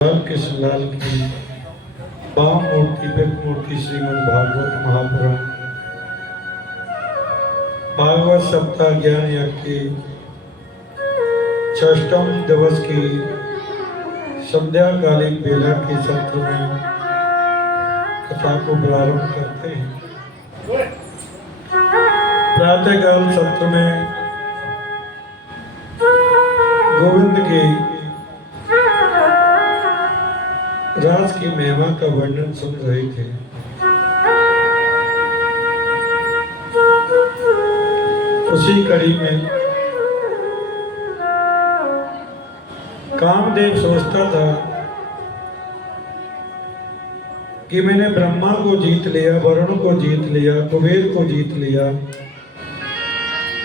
लाल कृष्णलाल की वाम मूर्ति पे मूर्ति श्रीमद् भागवत महापुराण भागवत सप्ताह ज्ञान यज्ञ के षष्ठम दिवस की संध्याकालीन बेला के सत्र में कथा को प्रारंभ करते हैं। प्रातःकाल सत्र में गोविंद के राज की महिमा का वर्णन सुन रहे थे। उसी कड़ी में कामदेव सोचता था कि मैंने ब्रह्मा को जीत लिया, वरुण को जीत लिया, कुबेर को जीत लिया,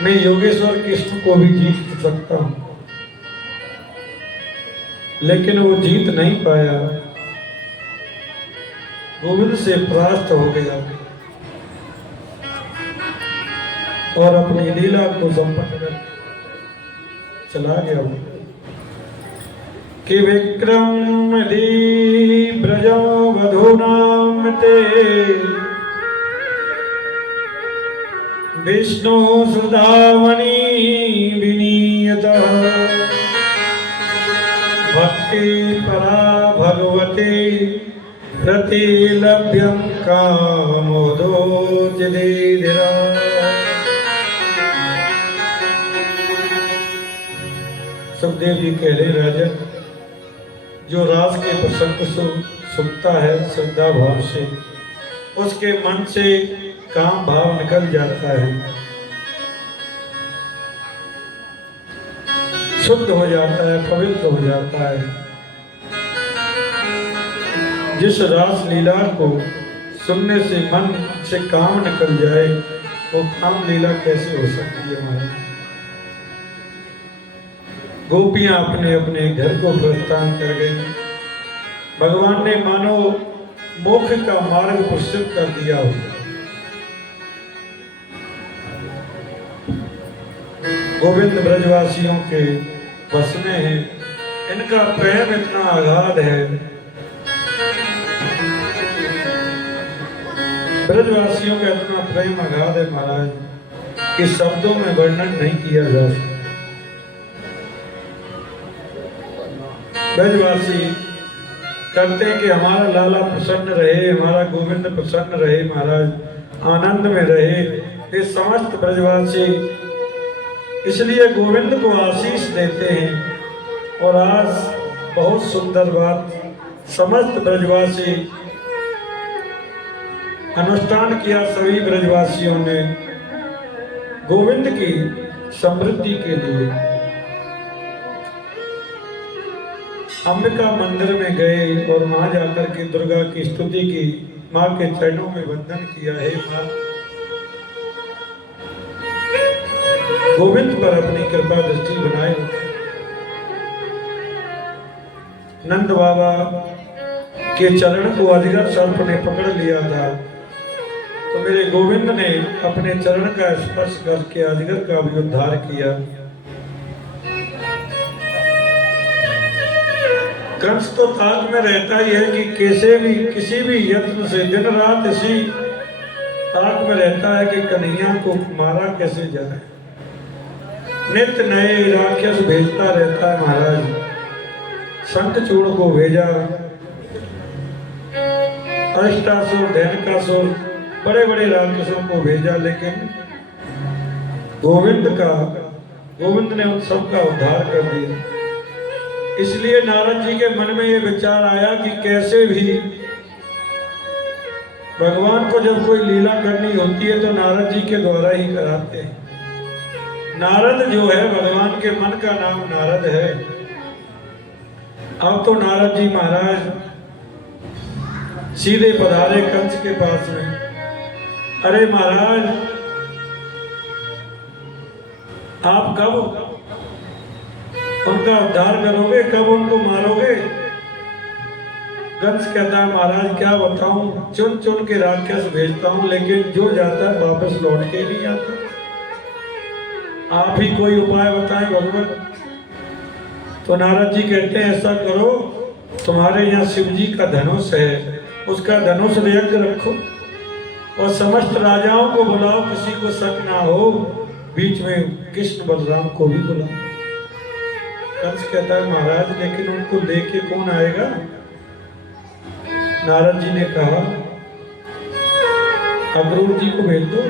मैं योगेश्वर कृष्ण को भी जीत सकता हूं, लेकिन वो जीत नहीं पाया, गोविंद से परास्त हो गया और अपनी लीला को संपन्न कर चला गया। कि विक्रम ब्रजो वधूनाम ते विष्णु सुधामणि विनीयता भक्ति परा भगवते प्रतिलभ्यं कामोदो जनेदिरा। सुखदेव जी कह रहे राजन, जो राज के प्रसंग सुनता है श्रद्धा भाव से, उसके मन से काम भाव निकल जाता है, शुद्ध हो जाता है, पवित्र हो जाता है। जिस रास लीला को सुनने से मन से काम निकल जाए, वो काम लीला कैसे हो सकती है हमारी। गोपियां अपने अपने घर को प्रस्थान कर गई। भगवान ने मानो मोक्ष का मार्ग प्रस्तुत कर दिया हो। गोविंद ब्रजवासियों के बस में है, इनका प्रेम इतना अगाध है, ब्रजवासियों का इतना प्रेम अगाध है महाराज कि शब्दों में वर्णन नहीं किया जा सकता। ब्रजवासी करते हैं कि हमारा लाला प्रसन्न रहे, हमारा गोविंद प्रसन्न रहे, महाराज आनंद में रहे। ये समस्त ब्रजवासी इसलिए गोविंद को आशीष देते हैं। और आज बहुत सुंदर बात, समस्त ब्रजवासी अनुष्ठान किया, सभी ब्रजवासियों ने गोविंद की समृद्धि के लिए अंबिका मंदिर में गए और वहां जाकर के दुर्गा की स्तुति की, मां के चरणों में वंदन किया। हे मां, गोविंद पर अपनी कृपा दृष्टि बनाए। नंद बाबा के चरण को अजगर सर्प ने पकड़ लिया था, तो मेरे गोविंद ने अपने चरण का स्पर्श करके अजगर का भी उद्धार किया। कंस तो ताक में रहता ही है कि कैसे भी किसी भी यत्न से दिन रात इसी ताक में रहता है कि कन्हैया को मारा कैसे जाए। नित्य नए राक्षस भेजता रहता है महाराज। शंखचूड़ को भेजा, अष्टासुर, धैनकासुर, बड़े बड़े राक्षसों को भेजा, लेकिन गोविंद ने उन सबका उद्धार कर दिया। इसलिए नारद जी के मन में ये विचार आया कि कैसे भी भगवान को जब कोई लीला करनी होती है तो नारद जी के द्वारा ही कराते हैं। नारद जो है, भगवान के मन का नाम नारद है। अब तो नारद जी महाराज सीधे पधारे कंस के पास में। अरे महाराज, आप कब उनका उद्धार करोगे, कब उनको मारोगे? कंस कहता है महाराज क्या बताऊं, चुन चुन के राक्षस भेजता हूं, लेकिन जो जाता है वापस लौट के नहीं आता। आप ही कोई उपाय बताएं भगवान। तो नारद जी कहते हैं ऐसा करो, तुम्हारे यहाँ शिव जी का धनुष है, उसका धनुष यज्ञ रखो और समस्त राजाओं को बुलाओ, किसी को शक ना हो, बीच में कृष्ण बलराम को भी बुलाओ। कंस कहता है महाराज लेकिन उनको लेके कौन आएगा? नारद जी ने कहा अक्रूर जी को भेज दो।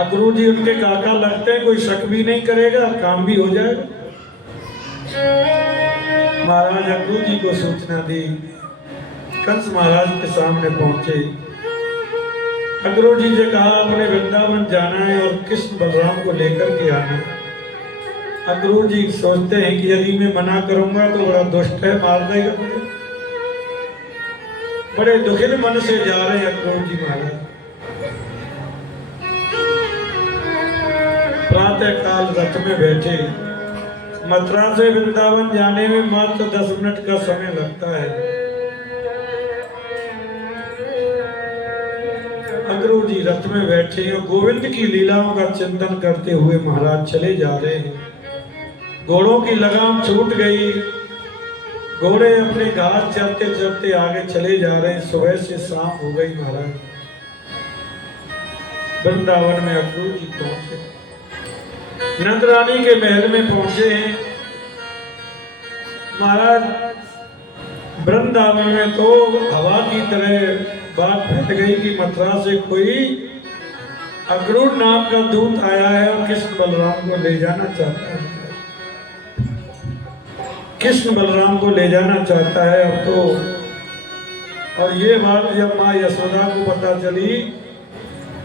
अक्रूर जी उनके काका लगते हैं, कोई शक भी नहीं करेगा, काम भी हो जाएगा। महाराज अक्रूर जी को सूचना दी, कंस महाराज के सामने पहुंचे। अक्रूर जी ने कहा अपने वृंदावन जाना है और कृष्ण बलराम को लेकर के आना है। अक्रूर जी सोचते हैं कि यदि मैं मना करूंगा तो बड़ा दुष्ट है, मार देगा मुझे। बड़े दुखित मन से जा रहे हैं अक्रूर जी महाराज। प्रातः काल रथ में बैठे, मथुरा से वृंदावन जाने में मात्र 10 मिनट का समय लगता है। अक्रूर जी रथ में बैठे और गोविंद की लीलाओं का चिंतन करते हुए महाराज चले जा रहे हैं। घोड़ों की लगाम छूट गई, घोड़े अपने घाट चलते चलते आगे चले जा रहे हैं। सुबह से शाम हो गई। महाराज वृंदावन में अक्रूर जी पहुंचे, नंद रानी के महल में पहुंचे हैं। महाराज वृंदावन में तो हवा की तरह बात फैल गई कि मथुरा से कोई अक्रूर नाम का दूत आया है और कृष्ण बलराम को ले जाना चाहता है। कृष्ण बलराम को ले जाना चाहता है अब तो। और ये बात जब माँ यशोदा को पता चली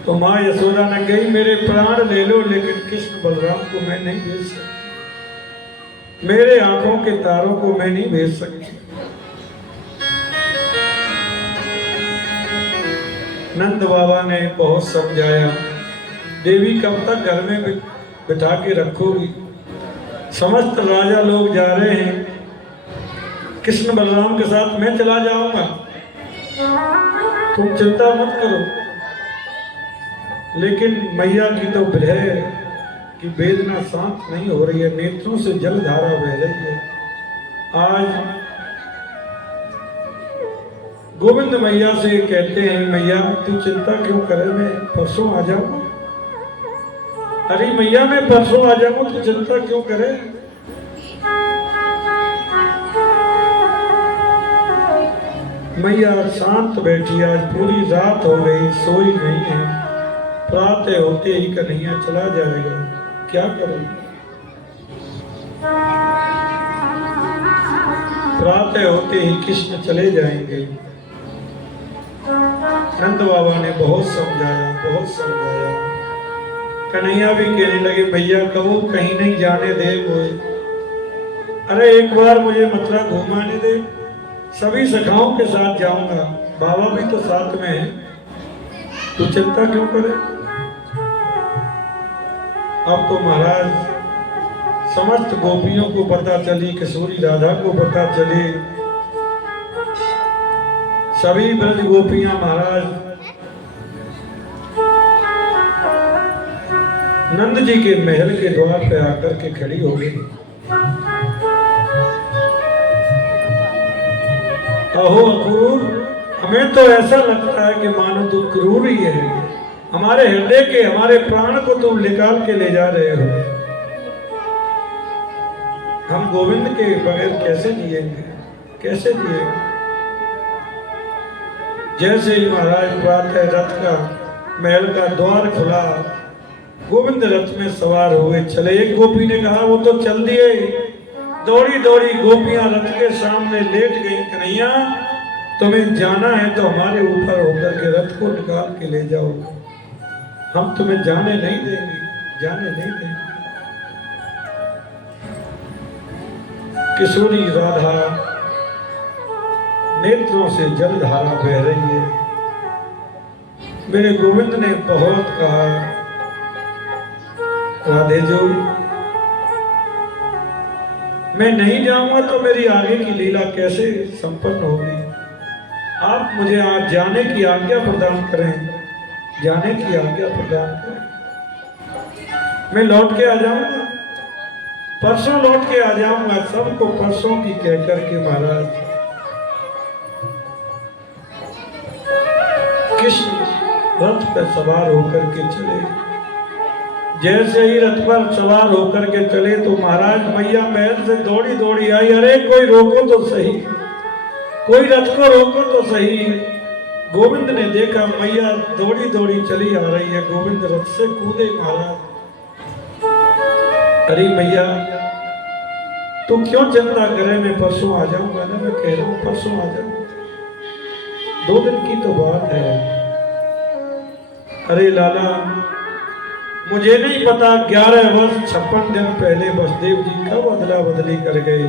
तो माँ यशोदा ने कही मेरे प्राण ले लो लेकिन कृष्ण बलराम को मैं नहीं भेज सकती, मेरे आंखों के तारों को मैं नहीं भेज सकती। नंद बाबा ने बहुत समझाया, देवी कब तक घर में बिठा के रखोगी? समस्त राजा लोग जा रहे हैं, कृष्ण बलराम के साथ मैं चला जाऊंगा, तुम चिंता मत करो। लेकिन मैया की तो विरह की वेदना शांत नहीं हो रही है, नेत्रों से जल धारा बह रही है। आज गोविंद मैया से कहते हैं मैया तू चिंता क्यों करे, मैं परसों आ जाऊंगा। अरे मैया मैं परसों आ जाऊंगा, तू चिंता क्यों करे? मैया शांत बैठी, आज पूरी रात हो गई, सोई नहीं है। प्रातः होते ही कन्हैया चला जाएगा, क्या करूं? प्रातः होते ही कृष्ण चले जाएंगे। नंद बाबा ने बहुत समझाया, बहुत समझाया। कन्हैया भी कहने लगे भैया कहो कहीं नहीं जाने दे कोई, अरे एक बार मुझे मथुरा घुमाने दे, सभी सखाओं के साथ जाऊंगा, बाबा भी तो साथ में है, तू चिंता क्यों करे? अब तो महाराज समस्त गोपियों को पता चली, किशोरी राधा को पता चली, सभी ब्रज गोपियां महाराज नंद जी के महल के द्वार पे आकर के खड़ी हो गई। अहो अक्रूर, हमें तो ऐसा लगता है कि मानो तू क्रूर ही है, हमारे हृदय के हमारे प्राण को तुम निकाल के ले जा रहे हो। हम गोविंद के बगैर कैसे जिएंगे, कैसे जिएंगे? जैसे ही महाराज प्रातः रथ का महल का द्वार खुला, गोविंद रथ में सवार हुए चले। एक गोपी ने कहा वो तो चल दिए। दौड़ी दौड़ी गोपियां रथ के सामने लेट गई, कन्हैया तुम्हें जाना है तो हमारे ऊपर होकर के रथ को निकाल के ले जाओ, हम तुम्हें जाने नहीं देंगे, जाने नहीं देंगे। किशोरी राधा नेत्रों से जलधारा बह रही है। मेरे गोविंद ने बहुत कहा राधे जो मैं नहीं जाऊंगा तो मेरी आगे की लीला कैसे संपन्न होगी? आप मुझे आज जाने की आज्ञा प्रदान करें, जाने की आज्ञा प्रदान करें। मैं लौट के आ जाऊंगा, परसों लौट के आ जाऊंगा। सबको परसों की कह करके महाराज कृष्ण रथ पर सवार होकर के चले। जैसे ही रथ पर सवार होकर के चले तो महाराज मैया महल से दौड़ी दौड़ी आई, अरे कोई रोको तो सही, कोई रथ को रोको तो सही। गोविंद ने देखा मैया दौड़ी दौड़ी चली आ रही है, गोविंद रथ से कूदे। महाराज अरे मैया तू क्यों चिंता करे, मैं परसों आ जाऊंगा ना, मैं कह रहा हूं परसों आ जाऊंगा, 2 दिन की तो बात है। अरे लाला मुझे नहीं पता 11 वर्ष 56 दिन पहले वसुदेव जी कब अदला बदली कर गए,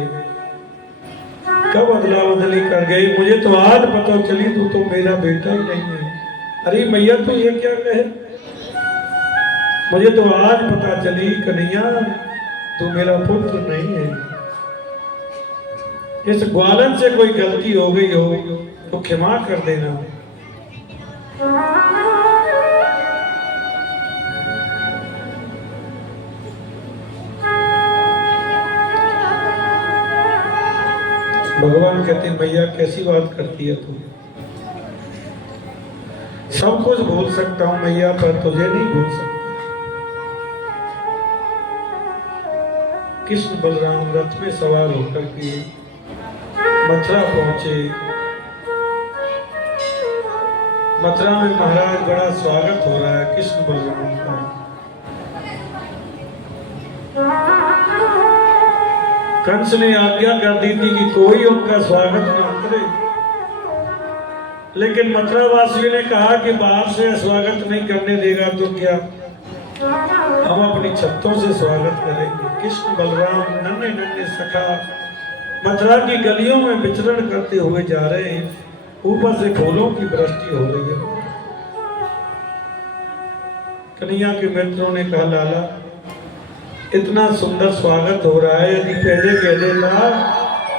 कब अदला बदली कर गए, मुझे तो आज पता चली तू तो मेरा बेटा ही नहीं है। अरे मैया तू ये क्या कहे, मुझे तो आज पता चली कन्हैया तू मेरा पुत्र नहीं है। इस ग्वालन से कोई गलती हो गई हो तो क्षमा कर देना। भगवान कहते मैया कैसी बात करती है तू, सब कुछ भूल सकता हूं मैया पर तुझे नहीं भूल सकता। कृष्ण बलराम रथ में सवार होकर के मथुरा पहुंचे। मथुरा में महाराज बड़ा स्वागत हो रहा है कृष्ण बलराम का। कंस ने आज्ञा कर दी थी कि कोई उनका स्वागत न करे, लेकिन मथुरा वासियों ने कहा कि बाहर से स्वागत नहीं करने देगा तो क्या, हम अपनी छतों से स्वागत करेंगे। कृष्ण बलराम नन्हे नन्हे सखा मथुरा की गलियों में विचरण करते हुए जा रहे हैं, ऊपर से फूलों की वृष्टि हो रही है। कन्हैया के मित्रों ने कहा लाला इतना सुंदर स्वागत हो रहा है, यदि पहले कह देता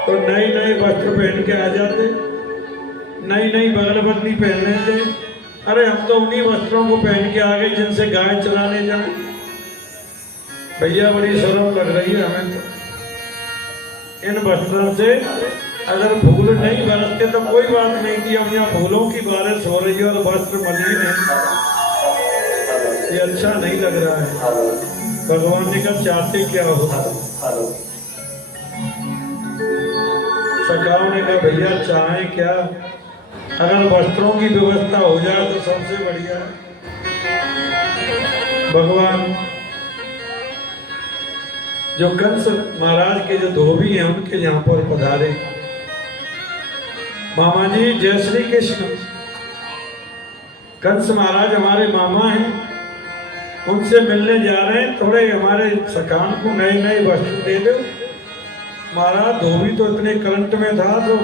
तो नए नए वस्त्र पहन के आ जाते, नई नई बगल बदली पहन लेते। अरे हम तो उन्हीं वस्त्रों को पहन के आ गए जिनसे गाय चराने जाए। भैया बड़ी शर्म लग रही है हमें तो, इन वस्त्रों से अगर फूल नहीं बरसते तो कोई बात नहीं थी, अब यहाँ फूलों की बारिश हो रही है और वस्त्र मलिन है, ये अच्छा नहीं लग रहा है। भगवान ने कहा चाहते क्या हो, सखाओं ने कहा भैया चाहे क्या, अगर वस्त्रों की व्यवस्था हो जाए तो सबसे बढ़िया। भगवान जो कंस महाराज के जो धोबी हैं उनके यहाँ पर पधारे। मामा जी जय श्री कृष्ण। कंस महाराज हमारे मामा हैं, उनसे मिलने जा रहे हैं, थोड़े हमारे सखान को नए नए वस्त्र दे दो। महाराज धोबी तो इतने करंट में था तो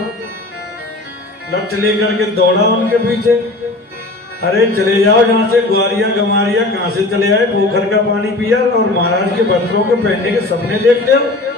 लठ लेकर के दौड़ा उनके पीछे। अरे चले जाओ जहाँ से, ग्वारिया गमारिया कहाँ से चले आए, पोखर का पानी पिया और महाराज के वस्त्रों को पहनने के सपने देखते हो।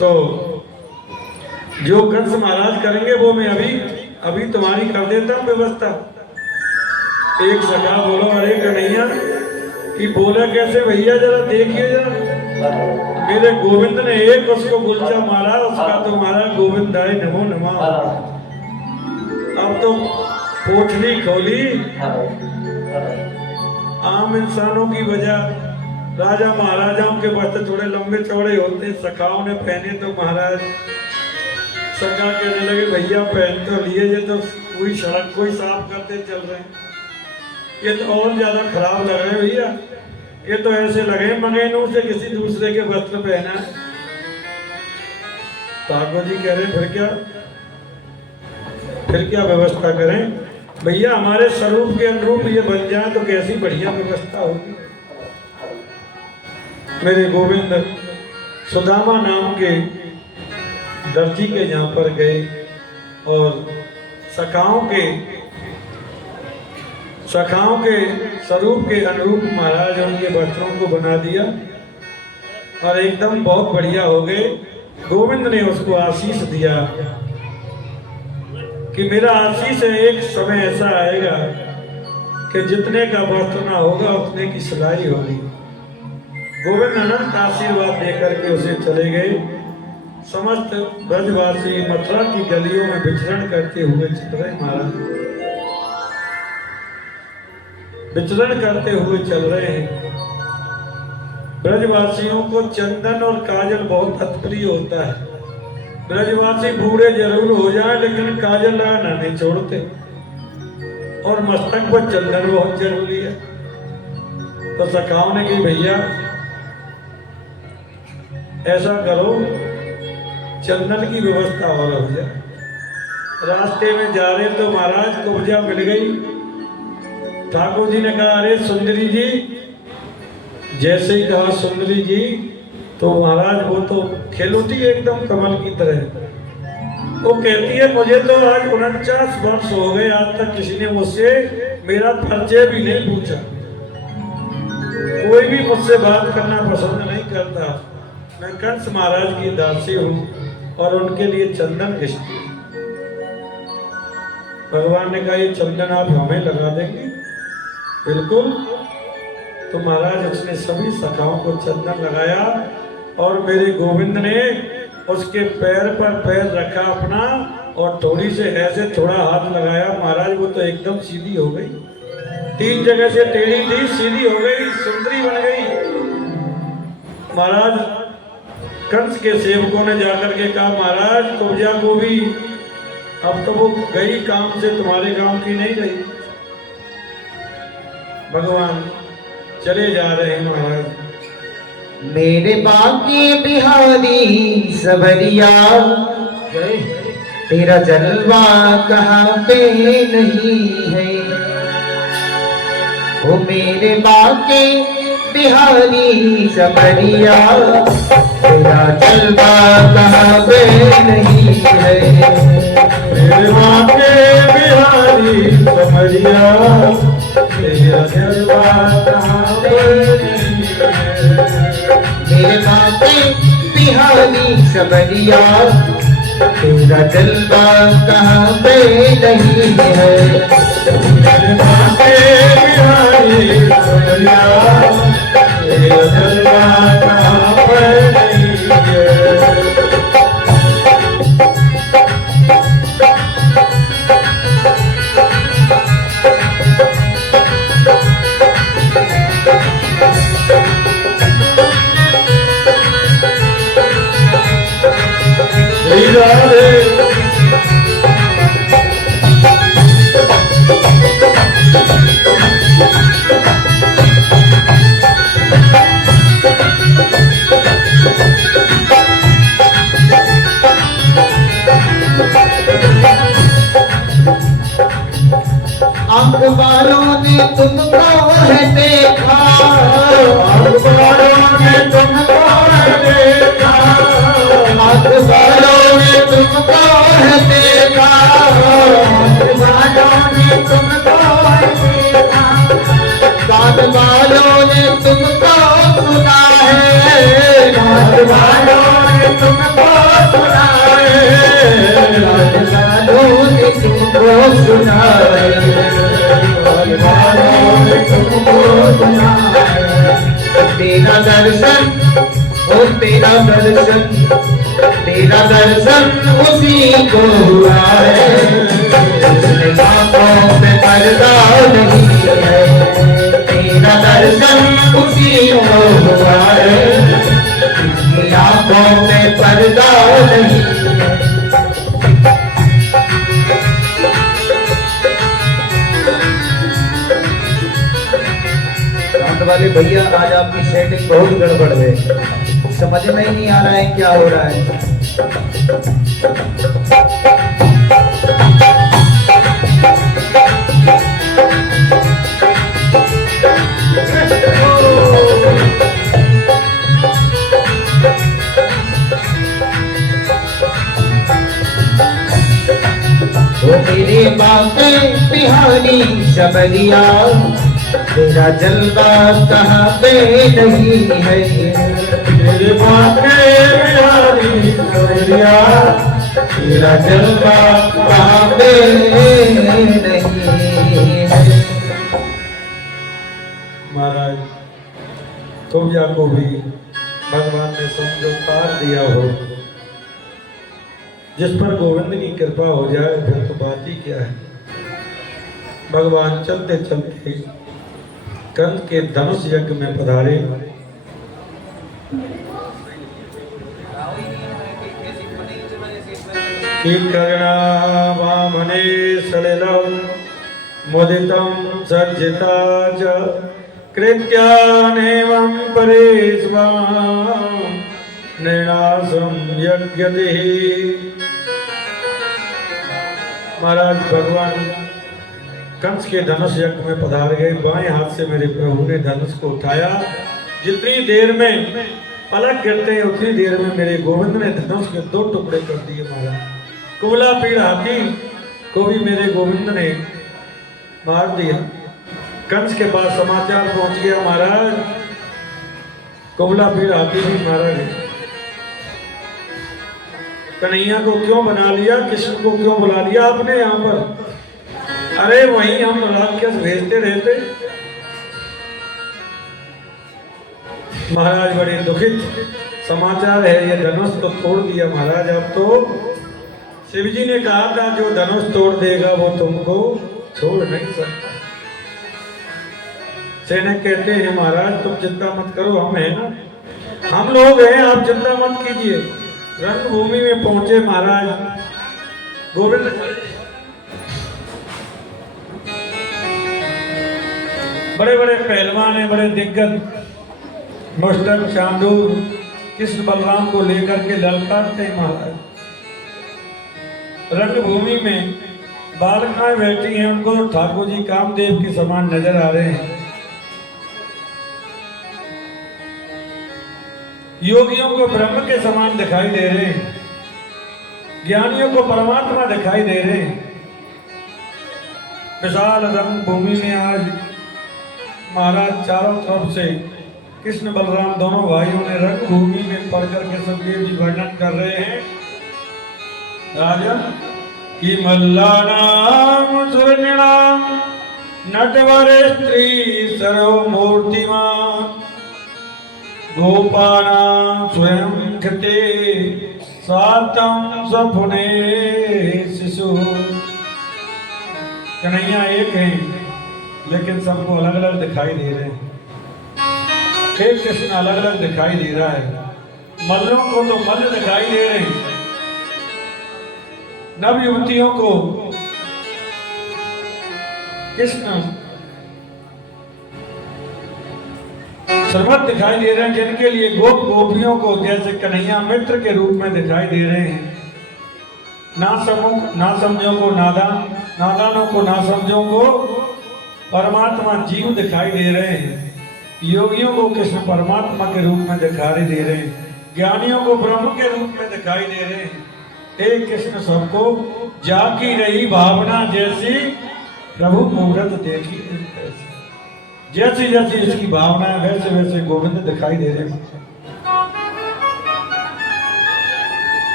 तो जो कंस महाराज करेंगे वो मैं अभी तुम्हारी कर देता हूँ व्यवस्था। एक सखा बोलो अरे कन्हैया कि बोला कैसे भैया, जरा देखिए जरा। मेरे गोविंद ने एक उसको गुलचा मारा, उसका तो मारा गोविंदाय नमो नमः। अब तो पोटली खोली, आम इंसानों की वजह राजा महाराजाओं के वस्त्र थोड़े लंबे चौड़े होते हैं, सखाओं ने पहने तो महाराज सखा कहने लगे भैया पहन तो लिए, ये तो कोई सड़क कोई साफ करते चल रहे हैं, ये तो और ज्यादा खराब लग रहे हैं भैया, ये तो ऐसे लगे मंगेनू से किसी दूसरे के वस्त्र पहना है। ठाकुर जी कह रहे फिर क्या व्यवस्था करें भैया, हमारे स्वरूप के अनुरूप ये बन जाए तो कैसी बढ़िया व्यवस्था होगी। मेरे गोविंद सुदामा नाम के दर्जी के यहाँ पर गए और सखाओं के स्वरूप के अनुरूप महाराज उनके वस्त्रों को बना दिया। और एकदम बहुत बढ़िया हो गए। गोविंद ने उसको आशीष दिया कि मेरा आशीष है, एक समय ऐसा आएगा कि जितने का वस्त्र ना होगा उतने की सिलाई होगी। गोविंद अनंत आशीर्वाद देकर के उसे चले गए। समस्त ब्रजवासी मथुरा की गलियों में विचरण करते हुए चल रहे महाराज, विचरण करते हुए चल रहे हैं। ब्रजवासियों को चंदन और काजल बहुत अतिप्रिय होता है। ब्रजवासी बूढ़े जरूर हो जाए लेकिन काजल लगाना नहीं छोड़ते, और मस्तक पर चंदन बहुत जरूरी है। तो सखाओं ने कि भैया ऐसा करो, चंदन की व्यवस्था और हो जाए। रास्ते में जा रहे तो महाराज कुब्जा मिल गई। ठाकुर जी ने कहा अरे सुंदरी जी, जैसे ही कहा सुंदरी जी तो महाराज वो तो खेल उठी एकदम कमल की तरह। वो कहती है मुझे तो आज 49 वर्ष हो गए, आज तक किसी ने मुझसे मेरा परिचय भी नहीं पूछा। कोई भी मुझसे बात करना पसंद नहीं करता। मैं कंस महाराज की दासी हूँ और उनके लिए चंदन घिसती हूँ। भगवान ने कहा ये चंदन आप हमें लगा देंगे? बिल्कुल। तो महाराज उसने सभी सखाओं को चंदन लगाया और मेरे गोविंद ने उसके पैर पर पैर रखा अपना और थोड़ी से ऐसे थोड़ा हाथ लगाया। महाराज वो तो एकदम सीधी हो गई, 3 जगह से टेढ़ी थी, सीधी हो गई, सुंदरी बन गई। महाराज कंस के सेवकों ने जाकर के कहा महाराज कुब्जा को भी अब तो वो गई काम से, तुम्हारे काम की नहीं रही। भगवान चले जा रहे हैं महाराज। मेरे बाके बिहारी सबरिया, तेरा जलवा कहाँ पे नहीं है। ओ मेरे बाके बिहारी सबरिया, तेरा जलवा कहाँ पे नहीं है। मेरे बाके बिहारी सबरिया, तेरा जलवा कहाँ पे नहीं है। मेरे बाके बिहारी सबरिया, तेरा जलवा कहाँ पे नहीं है। मेरे बाके बिहारी सबरिया, तेरा जलवा कहाँ पे नहीं है। आंख वालों ने तुमको है देखा, आंख वालों ने तुमको है देखा, आंख वालों ने तुमको है देखा, आंख वालों ने तुमको है देखा, कान वालों ने तुमको सुना है, कान वालों ने तुमको सुना है, कान वालों ने तुमको सुना है, कान वालों ने तुमको सुना है। तेरा दर्शन, ओ तेरा दर्शन, तेरा दर्शन उसी को हुआ है, उसने आंखों पे पर्दा नहीं है। तेरा दर्शन उसी को हुआ है, उसकी आंखों में पर्दा नहीं है। वाले भैया आज आपकी सेटिंग बहुत गड़बड़ है, समझ में ही नहीं आ रहा है क्या हो रहा है। वो मेरे बाके बिहारी सबरिया, तेरा जलवा कहाँ पे नहीं है। मेरे माथे बिहारी नवरिया तेरा जलवा कांबे नहीं। महाराज कौया को भी भगवान ने समझो तार दिया हो, जिस पर गोविंद की कृपा हो जाए फिर तो बात ही क्या है। भगवान चलते चलते कंस के धनुष यज्ञ में पधारे। कर्णावामने सलिलं मुदितं सज्जिता च कृत्यानेवं परेष्वां नृणासं यज्ञतिः। महाराज भगवान कंस के धनुष यज्ञ में पधार गए। बाएं हाथ से मेरे प्रभु ने धनुष को उठाया। जितनी देर में पलक गिरते हैं उतनी देर में मेरे गोविंद ने धनुष के 2 टुकड़े कर दिए। महाराज कुबला पीड़ हाथी को भी मेरे गोविंद ने मार दिया। कंस के पास समाचार पहुंच गया, महाराज कुबला पीड़ हाथी भी मारा गया। कन्हैया को क्यों बना लिया, कृष्ण को क्यों बुला लिया आपने यहाँ पर? अरे वहीं हम राक्षस भेजते रहते। महाराज बड़े दुखित समाचार है, ये धनुष तो तोड़ दिया महाराज। अब तो शिव जी ने कहा था जो धनुष तोड़ देगा वो तुमको छोड़ नहीं सकता। सैनिक कहते हैं महाराज तुम चिंता मत करो, हम हैं ना, हम लोग हैं, आप चिंता मत कीजिए। रणभूमि में पहुंचे महाराज गोविंद। बड़े बड़े पहलवान हैं, बड़े दिग्गज मुष्टक शार्दूल कृष्ण बलराम को लेकर के ललकारते हैं महाराज। रणभूमि में बालिकाएं बैठी हैं, उनको ठाकुर जी कामदेव के समान नजर आ रहे हैं। योगियों को ब्रह्म के समान दिखाई दे रहे हैं, ज्ञानियों को परमात्मा दिखाई दे रहे हैं। विशाल रणभूमि में आज महाराज चारों तरफ से कृष्ण बलराम दोनों भाइयों ने रणभूमि में पढ़ करके सुखदेव जी वर्णन कर रहे हैं। राजा कि मल्लानाम सुरनिणाम नटवर स्त्री सर्वमूर्तिमान गोपानां स्वयं कृते सातम सपुने शिशु। कन्हैया एक है लेकिन सबको अलग अलग दिखाई दे रहे हैं। एक कृष्ण अलग अलग दिखाई दे रहा है। मल्लों को तो मल्ल दिखाई दे रहे हैं, नव युवतियों को कृष्ण सर्वत दिखाई दे रहे हैं, जिनके लिए गोप गोपियों को जैसे कन्हैया मित्र के रूप में दिखाई दे रहे हैं। ना समझों को नादान, नादानों को ना समझों को परमात्मा जीव दिखाई दे रहे हैं। योगियों को कृष्ण परमात्मा के रूप में दिखाई दे रहे हैं, ज्ञानियों को ब्रह्म के रूप में दिखाई दे रहे हैं। एक कृष्ण सबको जाकी रही भावना जैसी प्रभु मूर्त देखी ऐसी। जैसी जैसी इसकी भावना है वैसे वैसे गोविंद दिखाई दे रहे हैं।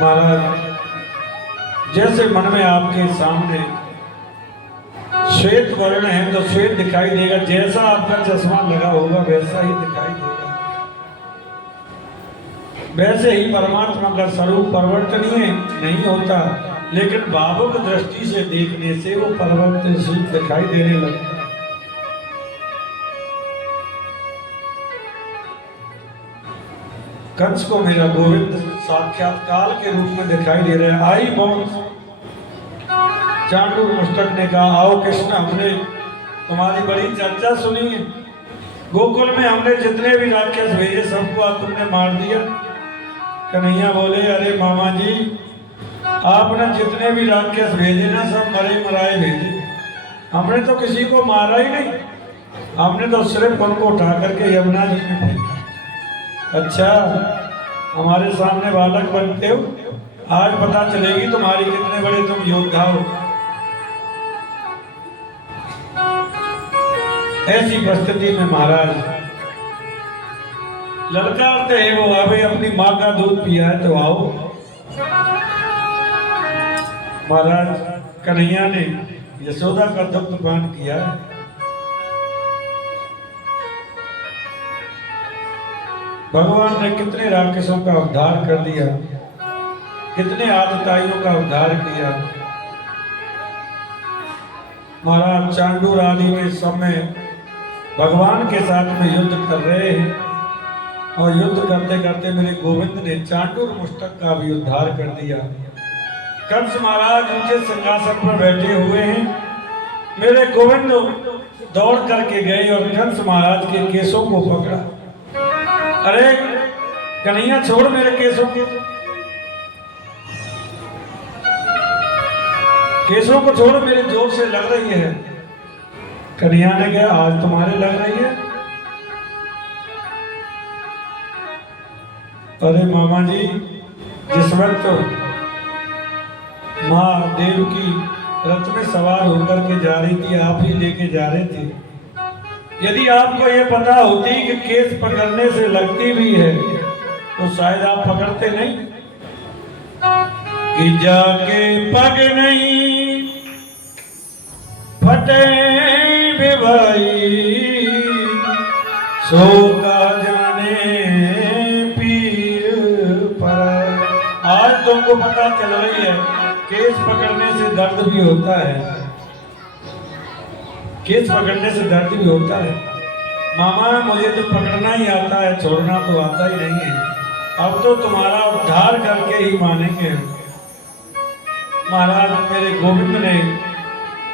महाराज जैसे मन में आपके सामने श्वेत वर्ण है तो श्वेत दिखाई देगा, जैसा आपका चश्मा लगा होगा वैसा ही दिखाई देगा। वैसे ही परमात्मा का स्वरूप परिवर्तनीय नहीं होता, लेकिन भावुक दृष्टि से देखने से वो परिवर्तनशील दिखाई देने लगता है। कंस को मेरा गोविंद साक्षात काल के रूप में दिखाई दे रहा है। आई बहुत चांडू मुष्टक ने कहा आओ कृष्ण, हमने तुम्हारी बड़ी चर्चा सुनी है। गोकुल में हमने जितने भी राक्षस भेजे सबको आज तुमने मार दिया। कन्हैया बोले अरे मामा जी, आपने जितने भी राक्षस भेजे ना सब मरे मराए भेजे, हमने तो किसी को मारा ही नहीं, हमने तो सिर्फ उनको उठा करके यमुना जी में फेंका। अच्छा हमारे सामने बालक बनते हो, आज पता चलेगी तुम्हारी कितने बड़े तुम योद्धा हो। ऐसी परिस्थिति में महाराज ललकारते हैं वो, अभी अपनी माँ का दूध पिया है तो आओ। महाराज कन्हैया ने यशोदा का दुग्ध पान किया है। भगवान ने कितने राक्षसों का उद्धार कर दिया, कितने आतताइयों का उद्धार किया। महाराज चांडूर आदि में सब में भगवान के साथ में युद्ध कर रहे हैं, और युद्ध करते करते मेरे गोविंद ने चांडूर मुष्टक का भी उद्धार कर दिया। कंस महाराज उनके सिंहासन पर बैठे हुए हैं, मेरे गोविंद दौड़ करके गए और कंस महाराज के केसों को पकड़ा। अरे कन्हैया छोड़ मेरे केसों को छोड़, मेरे जोर से लग रही है। कन्हैया ने कहा आज तुम्हारे लग रही है? अरे मामा जी, जिस वक्त माँ देव की रथ में सवार होकर के जा रही थी, आप ही लेके जा रहे थे। यदि आपको ये पता होती कि केस पकड़ने से लगती भी है तो शायद आप पकड़ते नहीं। कि जाके पग नहीं फटे भाई, सो का जाने पीर पर। आज तुमको पता चल रही है केस पकड़ने से दर्द भी होता है, केस पकड़ने से दर्द भी होता है। मामा मुझे तो पकड़ना ही आता है, छोड़ना तो आता ही नहीं है। अब तो तुम्हारा उद्धार करके ही मानेंगे। महाराज मेरे गोविंद ने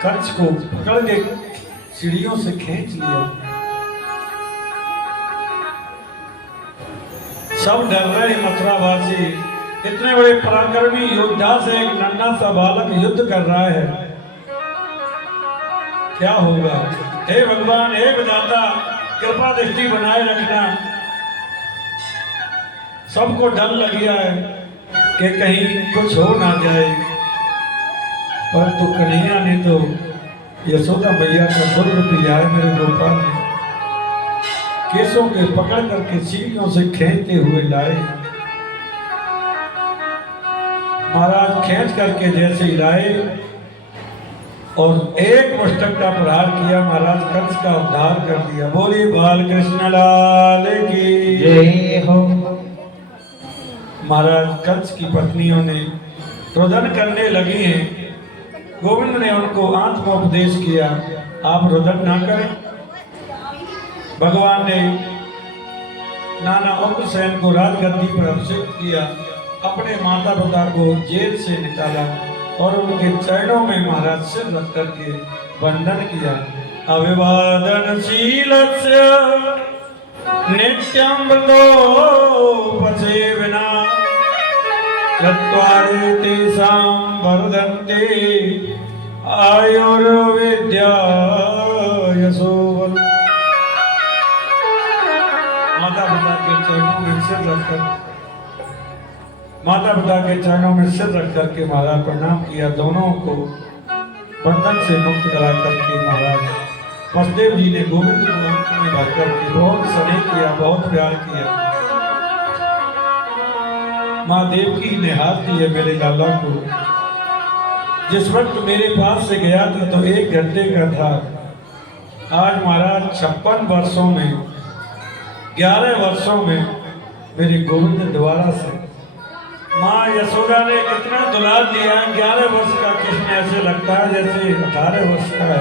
कंस को पकड़ के सीढ़ियों से खींच लिया। सब डर रहे मथुरावासी, इतने बड़े पराक्रमी योद्धा से एक नन्हा सा बालक युद्ध कर रहा है, क्या होगा? हे भगवान, हे विधाता, कृपा दृष्टि बनाए रखना। सबको डर लग गया है कि कहीं कुछ हो ना जाए, परंतु कन्हैया ने तो यशोदा मैया का दूध पिया है। मेरे गोपाल ने केसों के पकड़ करके सीढ़ियों से खींचते हुए लाए। महाराज खींच करके जैसे ही लाए और एक मुष्टक का प्रहार किया, महाराज कंस का उद्धार कर दिया। बोलिए बाल कृष्ण लाल की जय हो। महाराज कंस की पत्नियों ने रुदन करने लगी हैं। गोविंद ने उनको आत्मोपदेश किया, आप रुदन ना करें। भगवान ने नाना उग्रसेन को राजगद्दी पर अभिषेक किया, अपने माता पिता को जेल से निकाला और उनके चरणों में महाराज सिर रख करके वंदन किया। अभिवादनशीलस्य नित्यं व्रतोपसेवना चत्वारि तेषां वर्धन्ते आयुर्विद्या यशोबल। माता पिता के चरणों में सिर रखकर के महाराज प्रणाम किया। दोनों को बंधन से मुक्त करा करके महाराज वसुदेव जी ने गोविंद को अंक में भर करके बहुत स्नेह किया, बहुत प्यार किया। माँ देवकी ने हाथ दिए मेरे लाला को। जिस वक्त मेरे पास से गया था तो 1 घंटे का था, आज महाराज 56 वर्षों में 11 वर्षों में मेरे गोविंद द्वारा से माँ यशोदा ने कितना दुलार दिया। 11 वर्ष का कृष्ण ऐसे लगता है जैसे 18 वर्ष का है।